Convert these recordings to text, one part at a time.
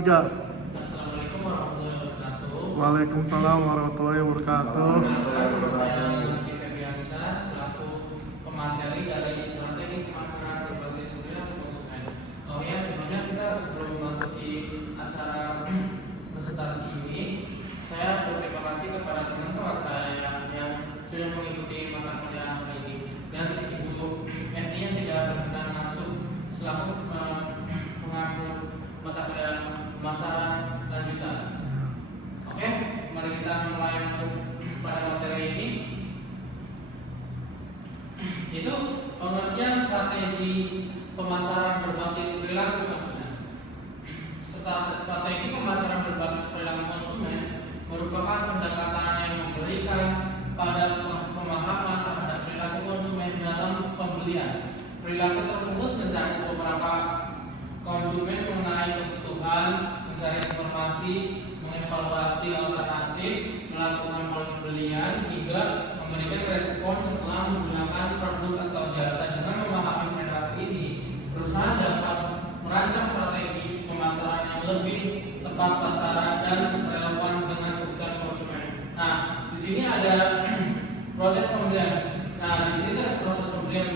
Tiga. Assalamualaikum warahmatullahi wabarakatuh. Waalaikumsalam warahmatullahi wabarakatuh. Saya Rizky Febriansyah selaku pemateri dari strategi pemasaran berbasis budaya untuk konsumen. Oh ya, sebelumnya sebelum memasuki acara presentasi ini, saya berterima kasih kepada teman-teman saya yang sudah mengikuti mata kuliah hari ini, dan Ibu Eti yang tidak berkenan masuk selaku mengambil mata kuliah pemasaran lanjutan. Oke, mari kita mulai masuk pada materi ini. Itu pengertian strategi pemasaran berbasis perilaku konsumen. Strategi pemasaran berbasis perilaku konsumen merupakan pendekatan yang memberikan pada pemahaman terhadap perilaku konsumen dalam pembelian. Perilaku tersebut mencakup beberapa konsumen mengenai kebutuhan, mencari informasi, mengevaluasi alternatif, melakukan pembelian, hingga memberikan respon setelah menggunakan produk atau jasa. Dengan memahami perilaku ini, perusahaan dapat merancang strategi pemasaran yang lebih tepat sasaran dan relevan dengan kebutuhan konsumen. Nah, di sini ada proses pembelian. Nah, di sini ada proses pembelian.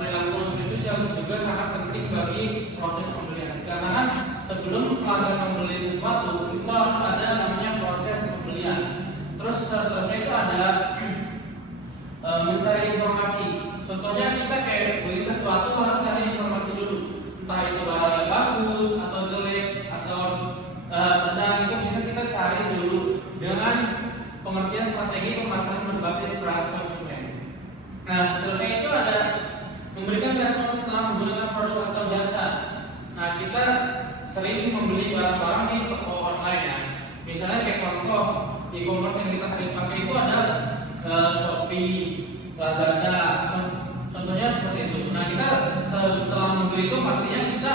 Perilaku konsumen itu juga sangat penting bagi proses pembelian, karena kan sebelum pelanggan membeli sesuatu itu harus ada namanya proses pembelian. Terus seterusnya itu ada mencari informasi. Contohnya kita kayak beli sesuatu harus cari informasi dulu, entah itu barangnya bagus atau jelek atau sedang, itu bisa kita cari dulu dengan pengertian strategi pemasaran berbasis perilaku konsumen. Nah, seterusnya itu ada memberikan respon setelah menggunakan produk atau jasa. Nah, kita sering membeli barang-barang di toko online ya. Misalnya kayak contoh e-commerce yang kita sering pakai itu ada Shopee, Lazada, contohnya seperti itu. Nah, kita setelah membeli itu pastinya kita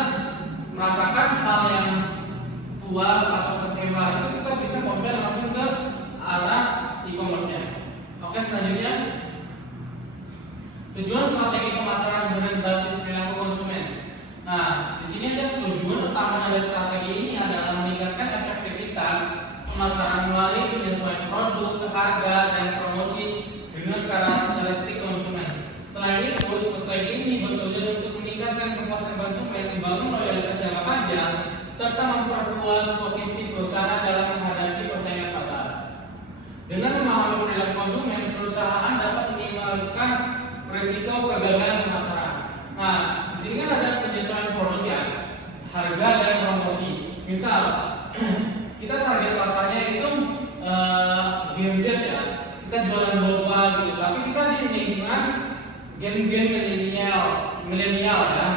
merasakan hal yang puas atau kecewa, itu kita bisa compare langsung ke arah e-commerce-nya. Oke, selanjutnya tujuan strategi pemasaran berbasis perilaku konsumen. Nah, di sini ada tujuan utama dari strategi ini adalah meningkatkan efektivitas pemasaran melalui penyesuaian produk, harga, dan promosi dengan karakteristik konsumen. Selain itu, strategi ini bertujuan untuk meningkatkan kepuasan konsumen, membangun loyalitas jangka panjang, serta memperkuat posisi perusahaan dalam menghadapi persaingan pasar. Dengan memahami perilaku konsumen, perusahaan dapat minimalkan risiko kegagalan pemasaran. Nah, di sini kan ada penyesuaian produk ya, harga dan promosi. Misal, kita target pasarnya itu Gen Z ya, kita jualan boba gitu, tapi kita di lingkungan gen-gen milenial ya.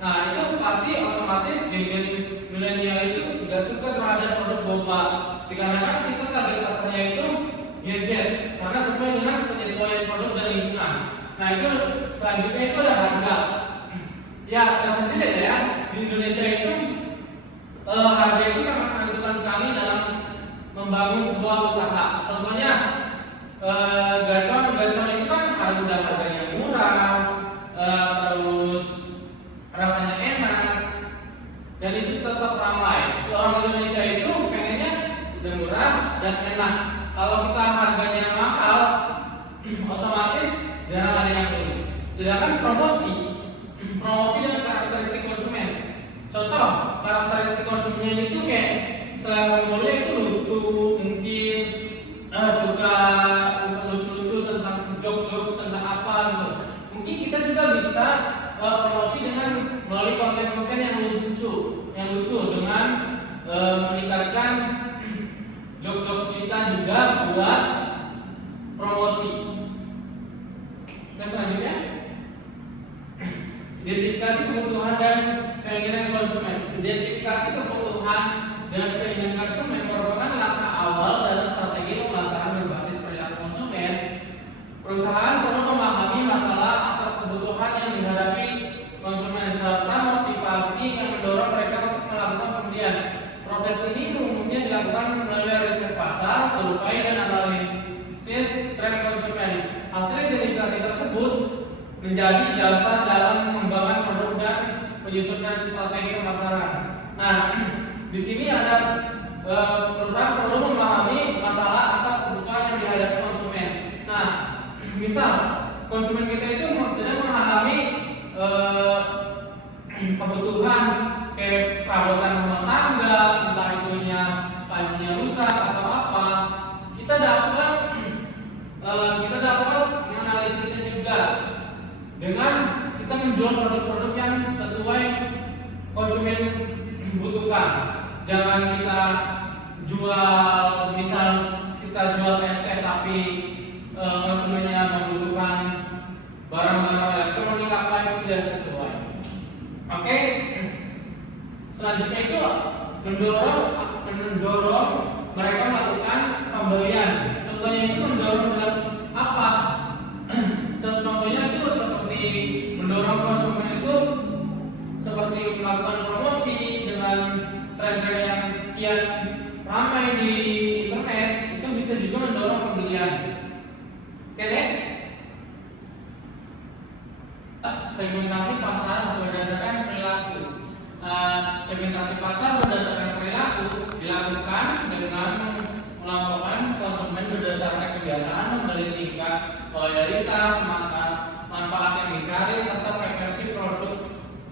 Nah, itu pasti otomatis gen-gen milenial itu tidak suka terhadap produk boba, dikarenakan kita target pasarnya itu Gen Z, karena sesuai dengan penyesuaian produk dan lingkungan. Nah, itu selanjutnya itu ada harga. Ya, tahu sendiri ya, di Indonesia itu harga itu sangat menentukan sekali dalam membangun sebuah usaha. Contohnya gacor itu kan harganya murah, terus rasanya enak, dan itu tetap ramai. Orang Indonesia itu pengennya udah murah dan enak. Kalau kita harganya mahal, otomatis jarang ada yang beli. Sedangkan promosi dan karakteristik konsumen. Contoh karakteristik konsumennya itu kayak selain umurnya itu lucu, mungkin suka lucu-lucu tentang jokes tentang apa gitu. Mungkin kita juga bisa promosi dengan melalui konten-konten yang lucu dengan meningkatkan jokes kita juga buat promosi. Nah, selanjutnya identifikasi kebutuhan dan keinginan konsumen. Identifikasi kebutuhan dan keinginan konsumen merupakan langkah awal dalam strategi pemasaran berbasis perilaku konsumen. Perusahaan perlu memahami masalah atau kebutuhan yang dihadapi konsumen serta motivasi yang mendorong mereka untuk melakukan pembelian. Proses ini umumnya dilakukan melalui riset pasar, survei, dan analisis tren konsumen. Hasil identifikasi tersebut menjadi dasar dalam mengembangkan produk dan penyusunan strategi pemasaran. Nah, Di sini ada perusahaan perlu memahami masalah atau kebutuhan yang dihadapi konsumen. Nah, misal konsumen kita itu sedang mengalami kebutuhan kayak perabotan rumah tangga, entah itunya pancinya rusak atau apa, kita dapat menganalisisnya juga dengan kita menjual produk-produk yang sesuai konsumen butuhkan. Jangan kita jual, misal kita jual es teh tapi konsumennya membutuhkan barang-barang elektronik apa yang tidak sesuai. Oke. Selanjutnya itu mendorong mereka melakukan pembelian. Contohnya itu mendorong dalam apa? Contohnya itu seperti mendorong konsumen itu seperti melakukan promosi dengan tren-tren yang sekian ramai di internet, itu bisa juga mendorong pembelian. Oke, next. Segmentasi pasar berdasarkan perilaku. Segmentasi pasar berdasarkan perilaku dilakukan dengan melakukan konsumen berdasarkan kebiasaan membeli, tingkat loyalitas, manfaat yang dicari, serta frekuensi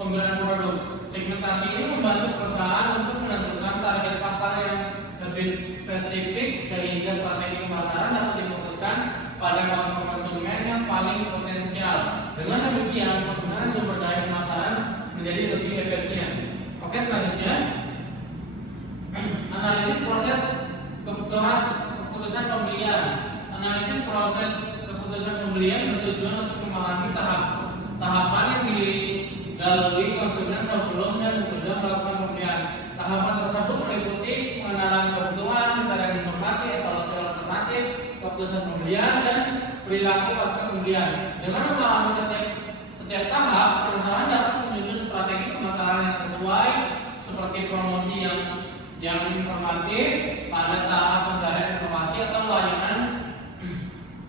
pembelian produk. Segmentasi ini membantu perusahaan untuk menentukan target pasar yang lebih spesifik sehingga strategi pemasaran dapat difokuskan pada kelompok konsumen yang paling potensial. Dengan demikian, penggunaan sumber daya pemasaran menjadi lebih efisien. Oke, selanjutnya analisis proses keputusan pembelian. Analisis proses keputusan pembelian bertujuan untuk memahami tahapan yang dilalui konsumen sebelum dan sesudah melakukan pembelian. Tahapan tersebut meliputi pengenalan kebutuhan, pencarian informasi, evaluasi alternatif, keputusan pembelian, dan perilaku pasca pembelian. Dengan memahami setiap tahap, perusahaan dapat menyusun strategi pemasaran yang sesuai, seperti promosi yang informatif pada tahap pencarian informasi atau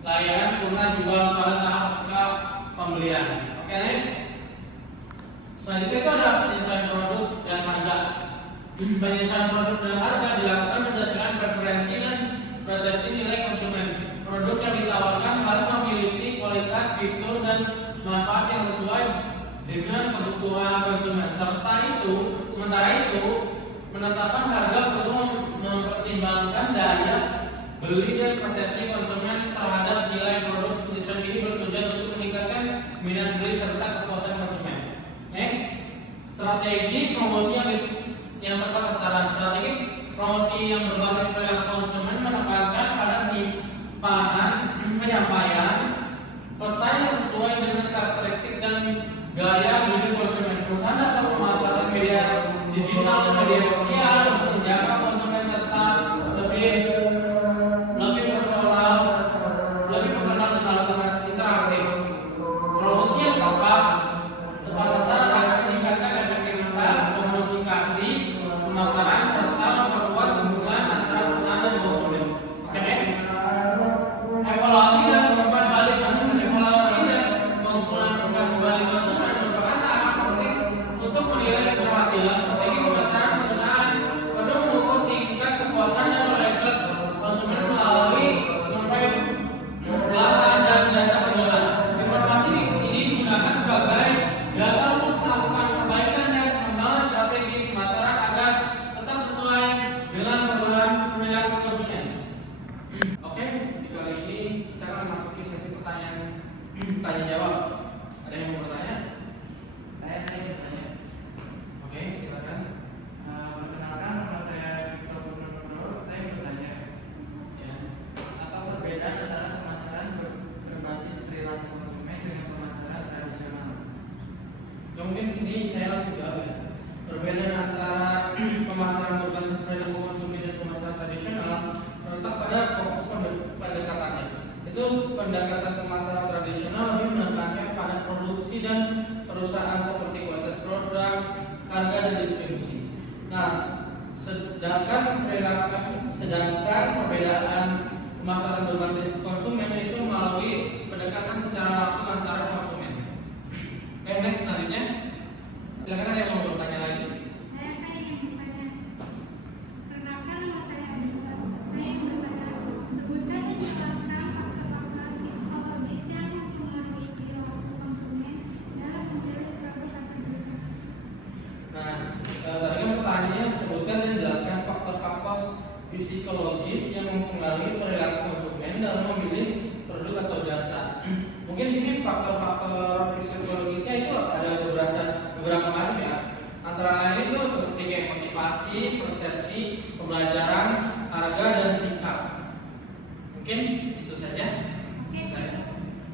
layanan purna jual pada tahap pasca pembelian. Oke, next. Selanjutnya itu ada penyesuaian produk dan harga. Penyesuaian produk dan harga dilakukan berdasarkan preferensi dan persepsi nilai konsumen. Produk yang ditawarkan harus memiliki kualitas, fitur, dan manfaat yang sesuai dengan kebutuhan konsumen. Sementara itu, menetapkan harga perlu mempertimbangkan daya beli dan persepsi konsumen terhadap nilai produk. Penyesuaian ini bertujuan untuk meningkatkan minat beli serta kepuasan konsumen. Next, strategi promosi yang tepat sasaran. Strategi promosi yang berbasis pada konsumen menekankan pada penyampaian pesan yang sesuai dengan karakteristik dan gaya hidup konsumen. Perusahaan dapat memanfaatkan media digital dan media sosial untuk menjaga konsumen serta lebih personal dan interaktif. Promosi yang tepat sasaran akan meningkatkan efektivitas komunikasi pemasaran serta memperkuat hubungan antara perusahaan dan konsumen. Oke, next. Evaluasi dan umpan balik konsumen. Evaluasi dan umpan balik konsumen merupakan tahapan penting untuk menilai keberhasilan strategi pemasaran perusahaan. Perlu mengukur tingkat kepuasan dan loyalitas konsumen melalui survei belasan dan data penjualan. Informasi ini digunakan sebagai dasar untuk melakukan perbaikan dan pengembangan strategi pemasaran agar tetap sesuai dengan perubahan perilaku konsumen. Oke, di kali ini kita akan memasuki sesi tanya jawab. Ada yang mau bertanya? Saya bertanya. Oke, silakan. Perkenalkan, nama saya Victor Purnomo. Saya bertanya, Ya. apa perbedaan antara pemasaran berbasis perilaku konsumen dengan pemasaran tradisional? Mungkin di sini saya langsung jawab ya. Perbedaan antara pemasaran berbasis perilaku konsumen dan pemasaran tradisional terletak pada fokus pendekatannya. Itu pendekatan pemasaran tradisional lebih menekankan pada produksi dan perusahaan seperti kualitas produk, harga dan distribusi. Nah, sedangkan perbedaan pemasaran berbasis konsumen itu melalui pendekatan secara langsung antara konsumen. Oke, next selanjutnya. Silakan ada yang mau bertanya lagi. psikologis yang mempengaruhi perilaku konsumen dalam memilih produk atau jasa. Mungkin di sini faktor-faktor psikologisnya itu ada beberapa macam ya. Antara lain itu seperti kayak motivasi, persepsi, pembelajaran, harga dan sikap. Mungkin itu saja. Saya.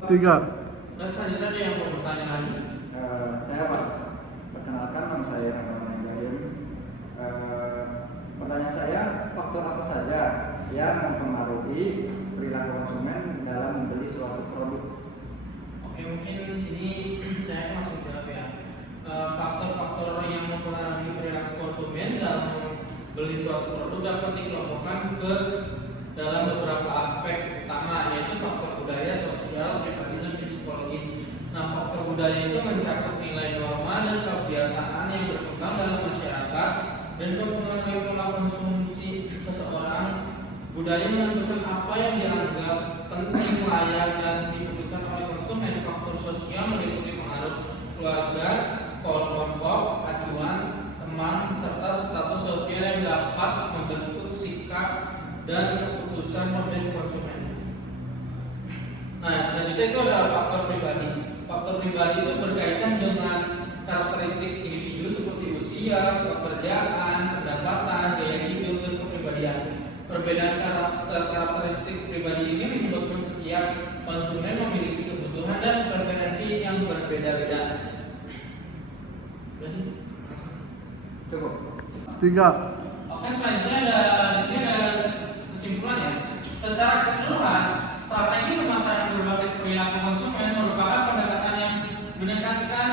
3. Terus selanjutnya ada yang mau bertanya lagi? Saya Pak, perkenalkan nama saya Rahman Ibrahim. Pertanyaan saya, faktor apa saja yang mempengaruhi perilaku konsumen dalam membeli suatu produk? Oke, mungkin di sini saya langsung jawab ya. Faktor-faktor yang mempengaruhi perilaku konsumen dalam membeli suatu produk dapat dikelompokkan ke dalam beberapa aspek utama, yaitu faktor budaya, sosial, pribadi, dan psikologis. Nah, faktor budaya itu mencakup nilai norma dan kebiasaan yang berkembang dalam masyarakat dan mempengaruhi pola konsumsi seseorang. Budaya menentukan apa yang dianggap penting, layak, dan dibutuhkan oleh konsumen. Faktor sosial meliputi pengaruh keluarga, kelompok, acuan, teman, serta status sosial yang dapat membentuk sikap dan keputusan memilih konsumen. Nah, selanjutnya itu adalah faktor pribadi. Faktor pribadi itu berkaitan dengan karakteristik individu seperti usia, pekerjaan, pendapatan, gaya hidup, dan kepribadian. Perbedaan karakteristik pribadi ini menyebabkan setiap konsumen memiliki kebutuhan dan preferensi yang berbeda-beda. Cukup. 3. Oke, selanjutnya ada di sini ada kesimpulan ya. Secara keseluruhan, strategi pemasaran berbasis perilaku konsumen merupakan pendekatan yang mendekatkan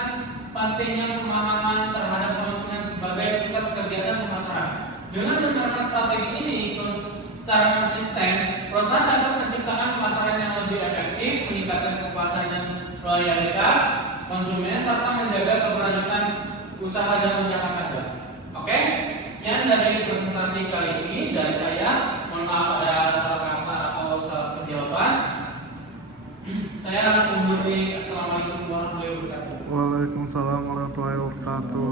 pentingnya pemahaman terhadap konsumen sebagai pusat kegiatan pemasaran. Dengan menerapkan strategi ini secara konsisten, perusahaan dapat menciptakan pemasaran yang lebih efektif, meningkatkan kepuasan dan loyalitas konsumen, serta menjaga keberlanjutan usaha dalam jangka panjang. Oke, sekian dari presentasi kali ini dari saya. Mohon maaf ada salah kata atau salah penjawaban. Saya undur diri. Assalamualaikum warahmatullahi wabarakatuh. Waalaikumsalam warahmatullahi wabarakatuh.